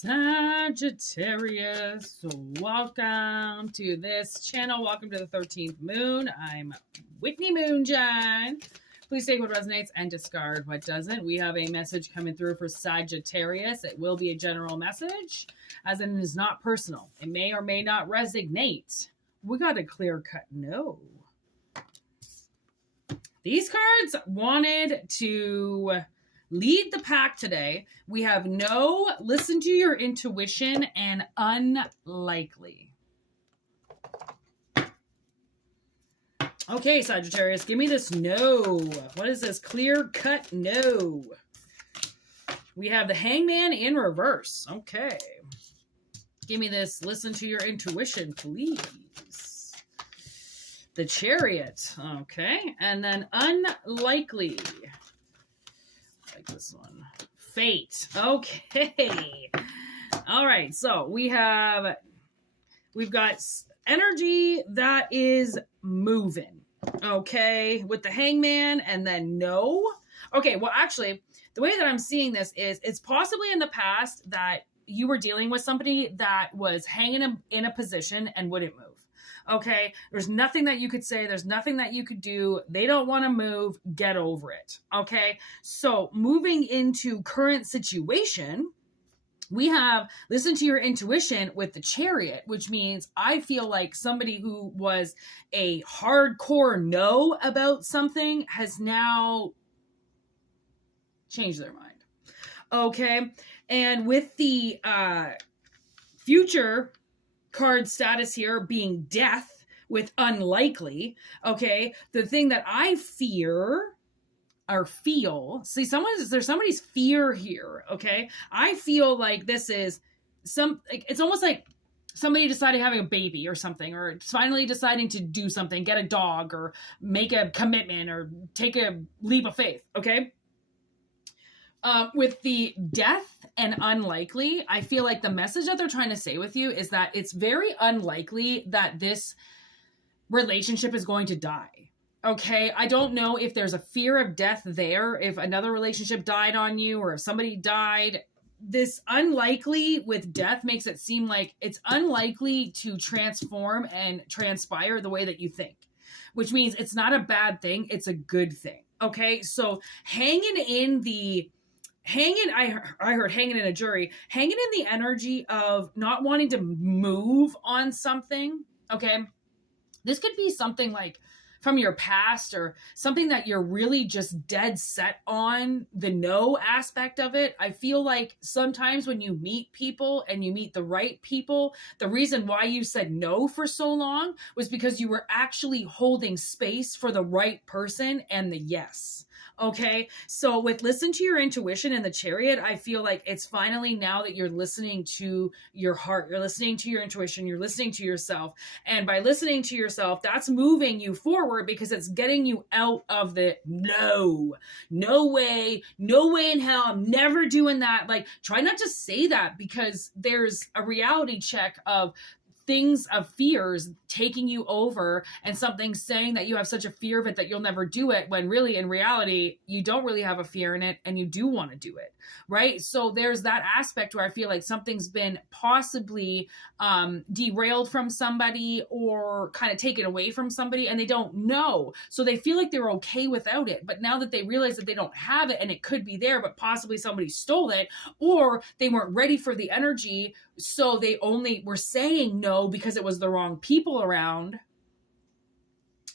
Sagittarius, welcome to this channel. Welcome to the 13th moon. I'm Whitney Moonshine. Please take what resonates and discard what doesn't. We have a message coming through for Sagittarius. It will be a general message, as in it is not personal. It may or may not resonate. We got a clear-cut no. These cards wanted to lead the pack today. We have no, listen to your intuition, and unlikely. Okay, Sagittarius, give me this no. What is this? Clear cut no. We have the Hangman in reverse. Okay. Give me this. Listen to your intuition, please. The Chariot. Okay. And then unlikely. Like this one. Fate. Okay. All right. So we've got energy that is moving. Okay. With the Hangman and then no. Okay. Well, actually, the way that I'm seeing this is it's possibly in the past that you were dealing with somebody that was hanging in a position and wouldn't move. Okay, there's nothing that you could say. There's nothing that you could do. They don't want to move. Get over it. Okay, so moving into current situation, we have listen to your intuition with the Chariot, which means I feel like somebody who was a hardcore no about something has now changed their mind. Okay, and with the future card status here being death with unlikely, okay, the thing that I fear or feel, see, there's somebody's fear here, okay? I feel like this is it's almost like somebody decided having a baby or something, or finally deciding to do something, get a dog or make a commitment or take a leap of faith, okay? With the death and unlikely, I feel like the message that they're trying to say with you is that it's very unlikely that this relationship is going to die. Okay, I don't know if there's a fear of death there, if another relationship died on you, or if somebody died. This unlikely with death makes it seem like it's unlikely to transform and transpire the way that you think, which means it's not a bad thing, it's a good thing. Okay, so I heard hanging in a jury, hanging in the energy of not wanting to move on something, okay? This could be something like from your past or something that you're really just dead set on, the no aspect of it. I feel like sometimes when you meet people and you meet the right people, the reason why you said no for so long was because you were actually holding space for the right person and the yes. Okay, so with listen to your intuition and the Chariot, I feel like it's finally now that you're listening to your heart, you're listening to your intuition, you're listening to yourself. And by listening to yourself, that's moving you forward because it's getting you out of the no way in hell, I'm never doing that. Like, try not to say that because there's a reality check of things of fears taking you over and something saying that you have such a fear of it that you'll never do it, when really in reality you don't really have a fear in it and you do want to do it, right? So there's that aspect where I feel like something's been possibly derailed from somebody or kind of taken away from somebody and they don't know, so they feel like they're okay without it. But now that they realize that they don't have it and it could be there but possibly somebody stole it, or they weren't ready for the energy, so they only were saying no because it was the wrong people around.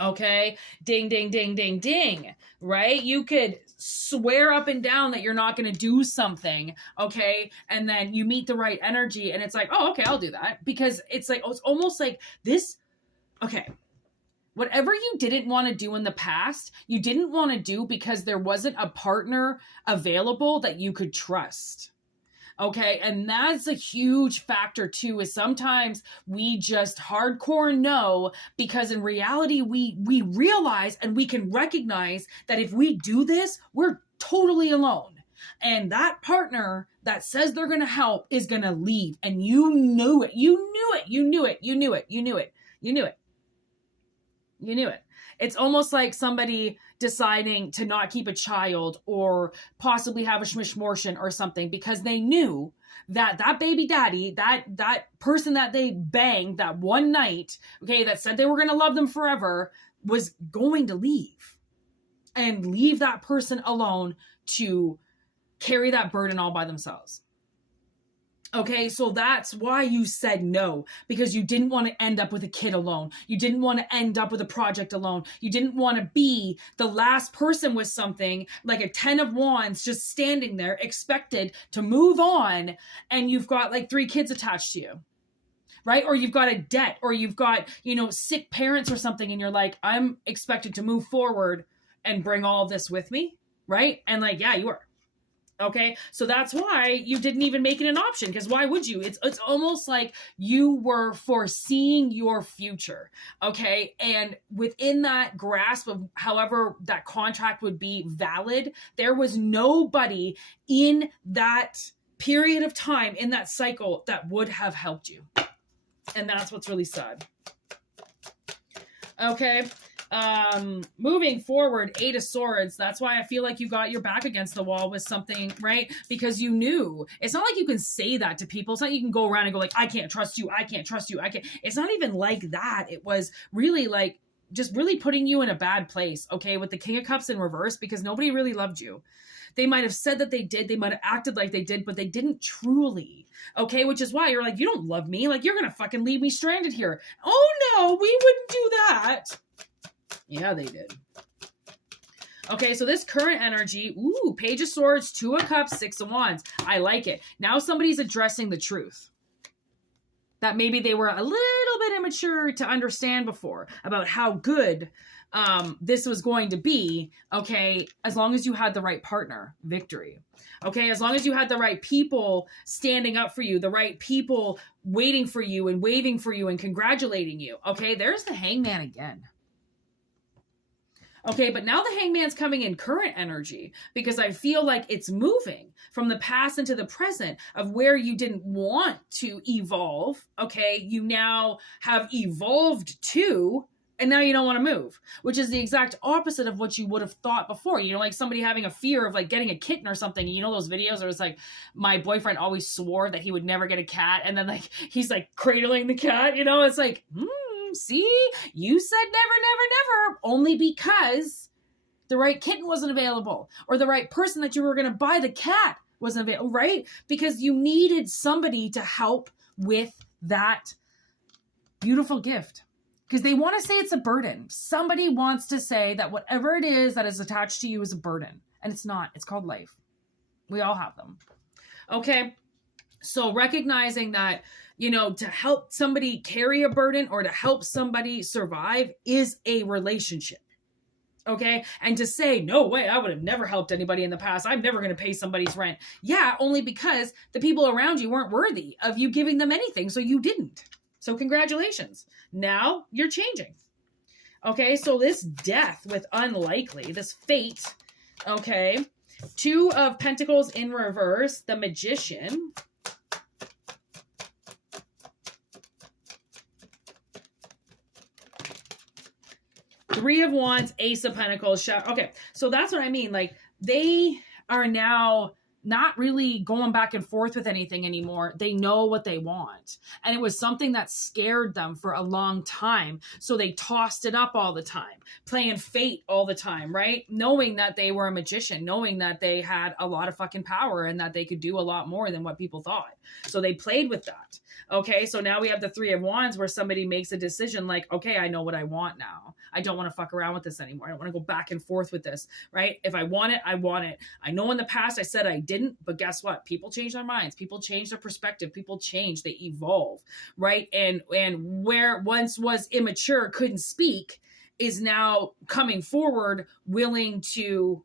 Okay, ding, ding, ding, ding, ding, right? You could swear up and down that you're not going to do something, okay? And then you meet the right energy and it's like, oh, okay, I'll do that. Because it's like, it's almost like this, okay, whatever you didn't want to do in the past, you didn't want to do because there wasn't a partner available that you could trust. Okay, and that's a huge factor too, is sometimes we just hardcore no, because in reality, we realize and we can recognize that if we do this, we're totally alone. And that partner that says they're going to help is going to leave. And you knew it. You knew it. You knew it. You knew it. You knew it. You knew it. You knew it. It's almost like somebody deciding to not keep a child or possibly have a schmishmortion or something because they knew that that baby daddy, that person that they banged that one night, okay, that said they were going to love them forever, was going to leave and leave that person alone to carry that burden all by themselves. Okay, so that's why you said no, because you didn't want to end up with a kid alone. You didn't want to end up with a project alone. You didn't want to be the last person with something like a 10 of wands just standing there expected to move on, and you've got like 3 kids attached to you, right? Or you've got a debt, or you've got, you know, sick parents or something, and you're like, I'm expected to move forward and bring all of this with me, right? And like, yeah, you are. Okay, so that's why you didn't even make it an option, because why would you? It's almost like you were foreseeing your future, okay? And within that grasp of however that contract would be valid, there was nobody in that period of time, in that cycle, that would have helped you. And that's what's really sad. Okay. Moving forward, 8 of Swords. That's why I feel like you got your back against the wall with something, right? Because you knew. It's not like you can say that to people. It's not like you can go around and go like, I can't trust you. I can't trust you. I can't. It's not even like that. It was really like just really putting you in a bad place, okay, with the King of Cups in reverse, because nobody really loved you. They might have said that they did. They might have acted like they did, but they didn't truly. Okay, which is why you're like, you don't love me. Like, you're going to fucking leave me stranded here. Oh, no, we wouldn't do that. Yeah, they did. Okay, so this current energy, ooh, Page of Swords, 2 of Cups, 6 of Wands. I like it. Now somebody's addressing the truth that maybe they were a little bit immature to understand before about how good this was going to be, okay, as long as you had the right partner, victory. Okay, as long as you had the right people standing up for you, the right people waiting for you and waving for you and congratulating you. Okay, there's the Hangman again. Okay, but now the Hangman's coming in current energy, because I feel like it's moving from the past into the present of where you didn't want to evolve. Okay, you now have evolved to, and now you don't want to move, which is the exact opposite of what you would have thought before. You know, like somebody having a fear of like getting a kitten or something. You know those videos where it's like, my boyfriend always swore that he would never get a cat, and then like he's like cradling the cat, you know, it's like, see, you said never, never, never, only because the right kitten wasn't available, or the right person that you were going to buy the cat wasn't available, right? Because you needed somebody to help with that beautiful gift. Because they want to say it's a burden. Somebody wants to say that whatever it is that is attached to you is a burden. And it's not. It's called life. We all have them. Okay. So recognizing that, you know, to help somebody carry a burden or to help somebody survive is a relationship. Okay. And to say, no way, I would have never helped anybody in the past. I'm never going to pay somebody's rent. Yeah. Only because the people around you weren't worthy of you giving them anything. So you didn't. So congratulations. Now you're changing. Okay. So this death with unlikely, this fate. Okay. 2 of Pentacles in reverse, the Magician. Three of Wands, Ace of Pentacles. Okay, so that's what I mean. Like, they are now not really going back and forth with anything anymore. They know what they want. And it was something that scared them for a long time. So they tossed it up all the time, playing fate all the time, right? Knowing that they were a magician, knowing that they had a lot of fucking power and that they could do a lot more than what people thought. So they played with that. Okay, so now we have the 3 of Wands where somebody makes a decision like, okay, I know what I want now. I don't want to fuck around with this anymore. I don't want to go back and forth with this, right? If I want it, I want it. I know in the past I said I didn't, but guess what? People change their minds. People change their perspective. People change. They evolve, right? And where once was immature, couldn't speak, is now coming forward, willing to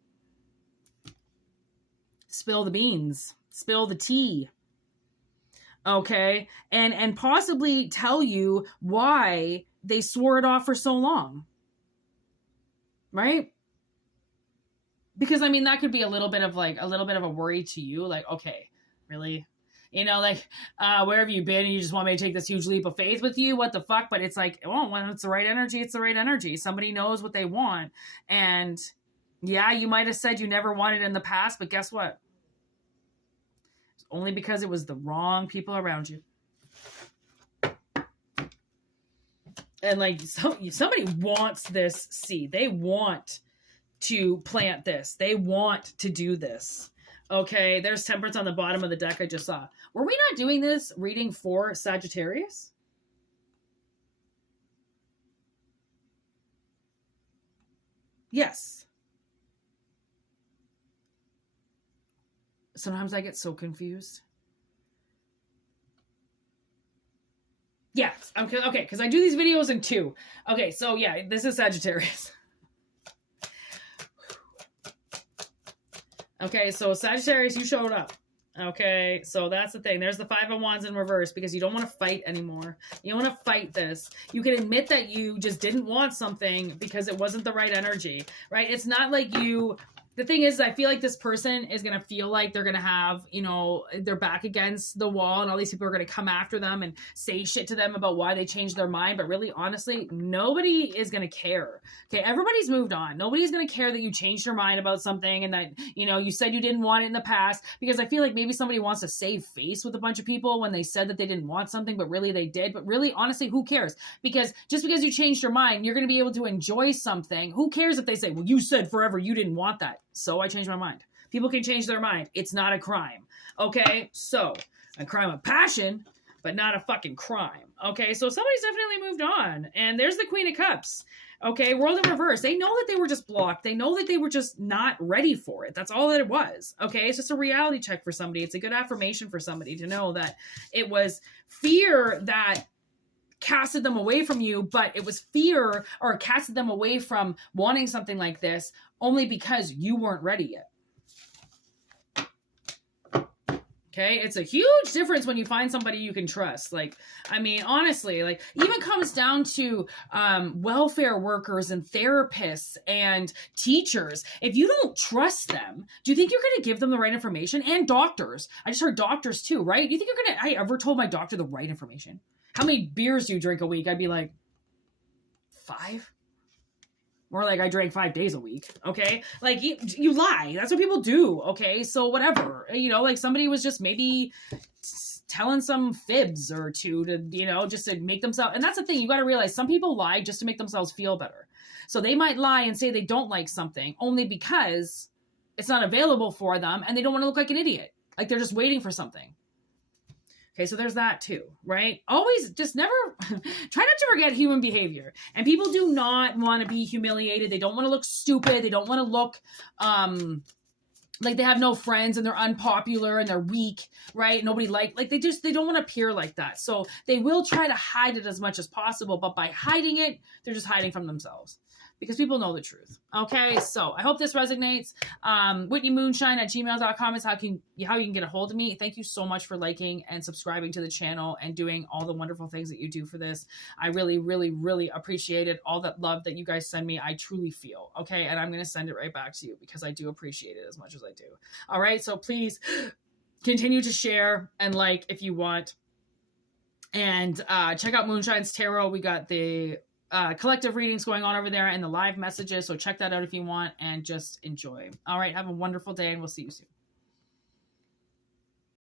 spill the beans, spill the tea. Okay. And possibly tell you why they swore it off for so long. Right? Because I mean, that could be a little bit of a worry to you. Like, okay, really? You know, like, where have you been? And you just want me to take this huge leap of faith with you? What the fuck? But it's like, well, when it's the right energy, it's the right energy. Somebody knows what they want. And yeah, you might have said you never wanted it in the past, but guess what? It's only because it was the wrong people around you. And like, somebody wants this seed. They want to plant this. They want to do this. Okay, there's Temperance on the bottom of the deck I just saw. Were we not doing this reading for Sagittarius? Yes. Sometimes I get so confused. Yes. Okay, because I do these videos in two. Okay, so yeah, this is Sagittarius. Okay, so Sagittarius, you showed up. Okay, so that's the thing. There's the Five of Wands in reverse because you don't want to fight anymore. You don't want to fight this. You can admit that you just didn't want something because it wasn't the right energy, right? It's not like you... The thing is, I feel like this person is going to feel like they're going to have, you know, their back against the wall and all these people are going to come after them and say shit to them about why they changed their mind. But really, honestly, nobody is going to care. Okay, everybody's moved on. Nobody's going to care that you changed your mind about something and that, you know, you said you didn't want it in the past, because I feel like maybe somebody wants to save face with a bunch of people when they said that they didn't want something, but really they did. But really, honestly, who cares? Because just because you changed your mind, you're going to be able to enjoy something. Who cares if they say, well, you said forever you didn't want that. So I changed my mind. People can change their mind. It's not a crime. Okay? So, a crime of passion, but not a fucking crime. Okay? So somebody's definitely moved on. And there's the Queen of Cups. Okay? World in reverse. They know that they were just blocked. They know that they were just not ready for it. That's all that it was. Okay? It's just a reality check for somebody. It's a good affirmation for somebody to know that it was fear that casted them away from you, but it was fear or casted them away from wanting something like this only because you weren't ready yet. Okay, it's a huge difference when you find somebody you can trust. Like, I mean, honestly, like, even comes down to welfare workers and therapists and teachers. If you don't trust them, do you think you're going to give them the right information? And doctors. I just heard doctors too, right? Do you think you're going to... I ever told my doctor the right information? How many beers do you drink a week? I'd be like, 5? More like I drank 5 days a week. Okay. Like you lie. That's what people do. Okay. So whatever, you know, like somebody was just maybe telling some fibs or two to, you know, just to make themselves. And that's the thing. You got to realize some people lie just to make themselves feel better. So they might lie and say they don't like something only because it's not available for them and they don't want to look like an idiot. Like they're just waiting for something. Okay, so there's that too, right? Always just never, try not to forget human behavior. And people do not want to be humiliated. They don't want to look stupid. They don't want to look like they have no friends and they're unpopular and they're weak, right? Nobody like they don't want to appear like that. So they will try to hide it as much as possible, but by hiding it, they're just hiding from themselves. Because people know the truth. Okay, so I hope this resonates. WhitneyMoonshine@gmail.com is how you can get a hold of me. Thank you so much for liking and subscribing to the channel and doing all the wonderful things that you do for this. I really, really, really appreciate it. All that love that you guys send me, I truly feel. Okay, and I'm going to send it right back to you because I do appreciate it as much as I do. All right, so please continue to share and like if you want. And check out Moonshine's Tarot. We got the collective readings going on over there and the live messages. So check that out if you want and just enjoy. All right. Have a wonderful day and we'll see you soon.